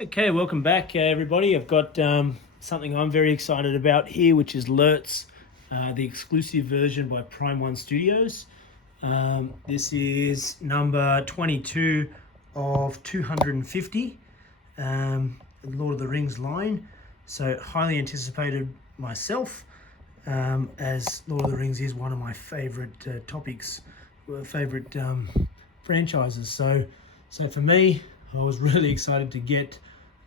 Okay, welcome back everybody. I've got something I'm very excited about here, which is Lurtz, the exclusive version by Prime1 Studios. This is number 22 of 250, Lord of the Rings line. So highly anticipated myself, as Lord of the Rings is one of my favorite topics, favorite franchises. So for me, I was really excited to get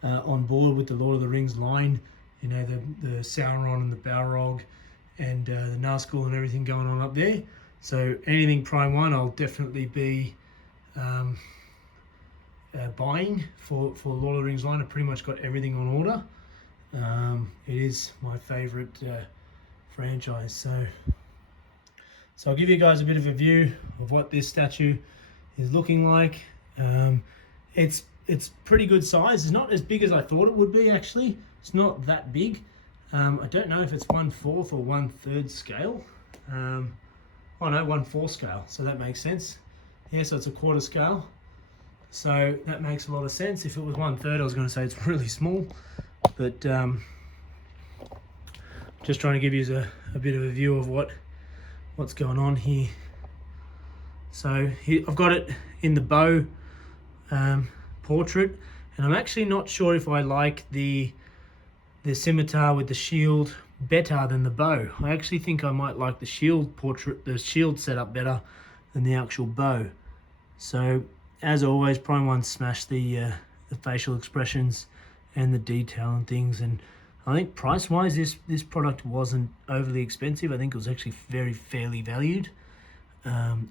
on board with the Lord of the Rings line. You know, the Sauron and the Balrog and the Nazgul and everything going on up there. So anything Prime 1 I'll definitely be buying for Lord of the Rings line. I've pretty much got everything on order. It is my favourite franchise. So I'll give you guys a bit of a view of what this statue is looking like. It's pretty good size. It's not as big as I thought it would be, actually. It's not that big. I don't know if it's 1/4 or 1/3 scale. Oh no, 1/4 scale, so that makes sense. Yeah, so it's a quarter scale. So that makes a lot of sense. If it was 1/3, I was going to say it's really small. But just trying to give you a bit of a view of what's going on here. So here, I've got it in the bow portrait, and I'm actually not sure if I like the scimitar with the shield better than the bow. I actually think I might like the shield portrait, the shield setup better than the actual bow. So as always, Prime1 smashed the facial expressions and the detail and things, and I think price wise this product wasn't overly expensive. I think it was actually very fairly valued,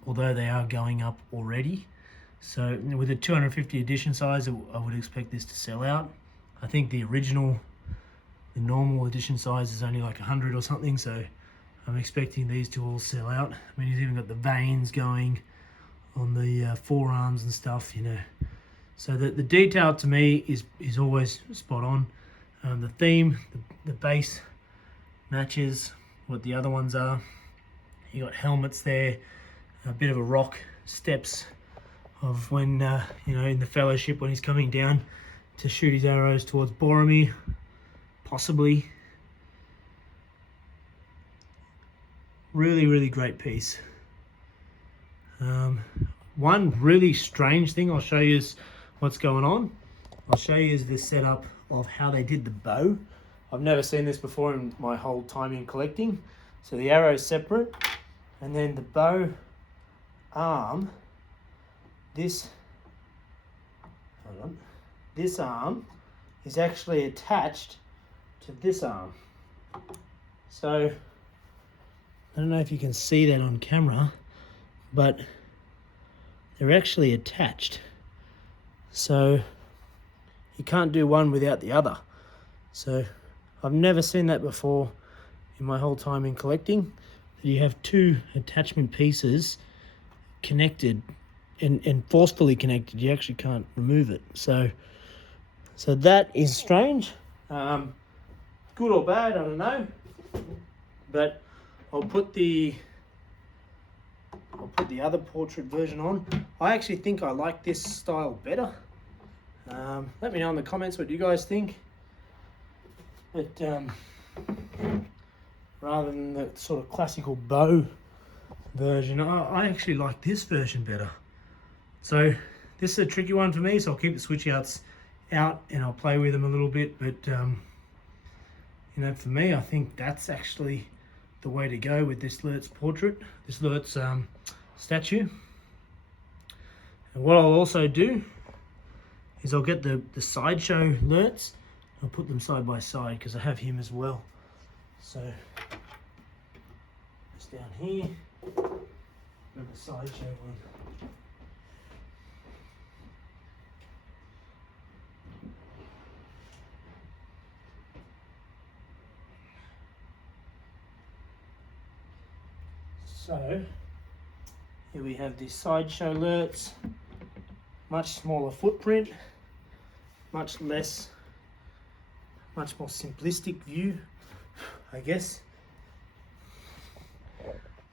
although they are going up already. So with a 250 edition size, I would expect this to sell out. I think the normal edition size is only like 100 or something, so I'm expecting these to all sell out. I mean, he's even got the veins going on the forearms and stuff, you know. So the detail to me is always spot on. The theme, the base matches what the other ones are. You got helmets there, a bit of a rock, steps of when, you know, in the Fellowship when he's coming down to shoot his arrows towards Boromir, possibly. Really, really great piece. One really strange thing I'll show you is what's going on. I'll show you is the setup of how they did the bow. I've never seen this before in my whole time in collecting. So the arrow is separate, and then the bow arm, this arm is actually attached to this arm. So I don't know if you can see that on camera, but they're actually attached. So you can't do one without the other. So I've never seen that before in my whole time in collecting. You have two attachment pieces connected and forcefully connected. You actually can't remove it. So that is strange. Good or bad, I don't know. But I'll put the other portrait version on. I actually think I like this style better. Let me know in the comments what you guys think. But rather than the sort of classical bow version, I actually like this version better. So this is a tricky one for me, so I'll keep the switch outs out and I'll play with them a little bit. But you know, for me, I think that's actually the way to go with this Lurtz portrait, this Lurtz statue. And what I'll also do is I'll get the sideshow Lurtz. I'll put them side by side because I have him as well. So it's down here. Grab the sideshow one. So here we have this sideshow Lurtz, much smaller footprint, much more simplistic view, I guess.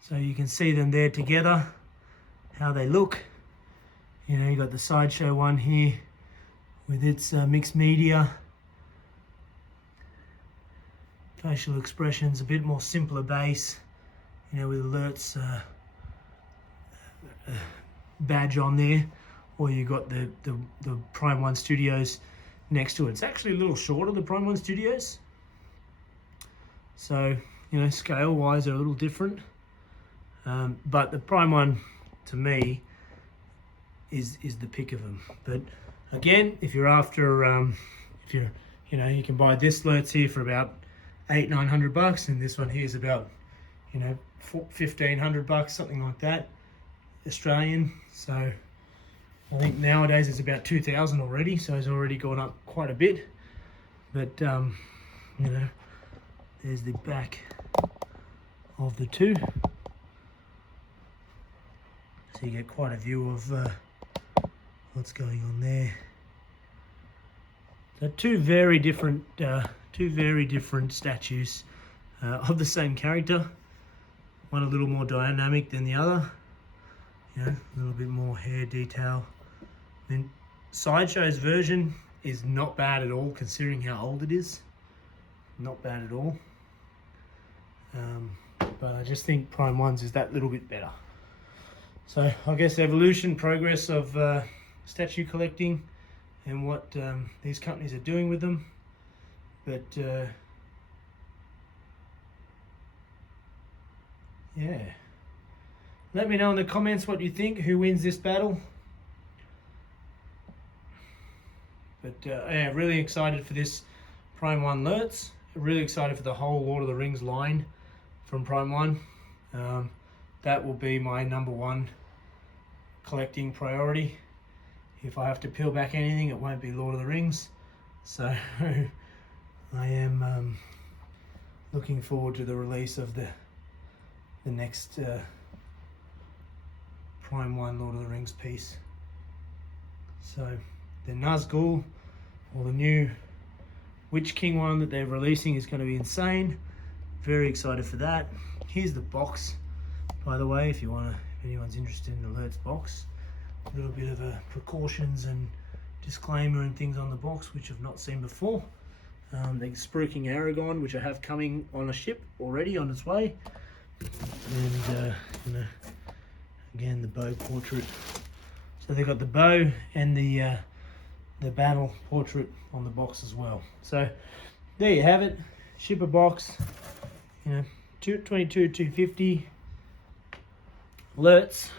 So you can see them there together, how they look. You know, you got the sideshow one here with its mixed media, facial expressions, a bit more simpler base, you know, with a Lurtz badge on there, or you got the Prime 1 Studios next to it. It's actually a little shorter, the Prime 1 Studios. So, you know, scale wise they're a little different. But the Prime 1 to me is the pick of them. But again, if you're after if you're, you know, you can buy this Lurtz here for about $800-900, and this one here is about, you know, $1,500, something like that, Australian. So I think nowadays it's about 2,000 already, so it's already gone up quite a bit. But you know, there's the back of the two, so you get quite a view of what's going on there. So two very different statues of the same character. One a little more dynamic than the other. You know, a little bit more hair detail. Then Sideshow's version is not bad at all, considering how old it is. Not bad at all. But I just think Prime 1's is that little bit better. So I guess evolution, progress of statue collecting, and what these companies are doing with them. But yeah, let me know in the comments what you think, who wins this battle. But yeah, really excited for this Prime 1 Lurtz. Really excited for the whole Lord of the Rings line from Prime 1. That will be my #1 collecting priority. If I have to peel back anything, it won't be Lord of the Rings. So I am looking forward to the release of the next Prime 1 Lord of the Rings piece. So the Nazgul, or the new Witch King one that they're releasing, is going to be insane. Very excited for that. Here's the box, by the way, if anyone's interested in the Lurtz box. A little bit of a precautions and disclaimer and things on the box which I've not seen before. The spruiking Aragon, which I have coming on a ship already on its way, and you know, again the bow portrait. So they've got the bow and the battle portrait on the box as well. So there you have it, shipper box. You know, 22,250 Lurtz,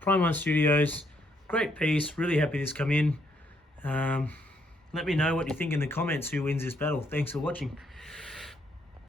Prime 1 Studios. Great piece, really happy this come in. Let me know what you think in the comments, who wins this battle. Thanks for watching.